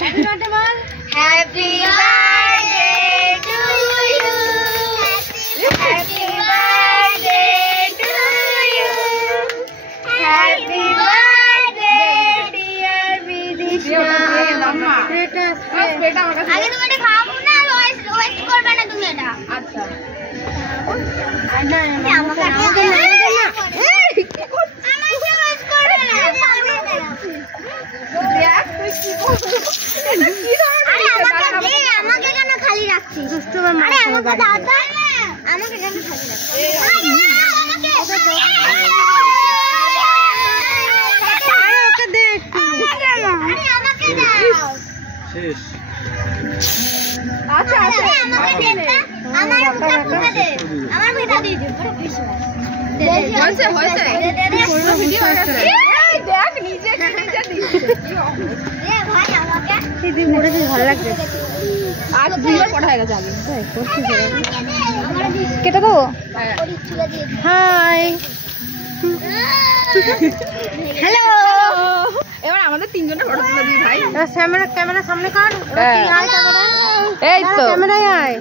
Happy birthday বল। Happy birthday to you, happy birthday to you, happy birthday dear Bidisha. আগে তুমি এটা খাবো না, ওয়েস্ট করবে না তুমি এটা। আচ্ছা আমাকে কেন খালি রাখছিস? আরে আমাকে দাও তো, আমাকে কেন খালি রাখছিস? আচ্ছা আচ্ছা আমাকে দে, আমার মিঠা দে, আমার মিঠা দিয়ে দে। হয়েছে হয়েছে, ভিডিও হয়ে গেছে। এই দেখ নিচে নিচে দিচ্ছে। এ ভাই আমাকে দিদি মোড়ে কি ভালো লাগছে। আজ দুইবার পড়া হয়ে গেছে। আগে তাই করছি কেটে দেবো। Hi hello. এবার আমাদের তিনজনের ফটো তুলে দিই ভাই। ক্যামেরা সামনে কর। এই তো ক্যামেরায় আয়।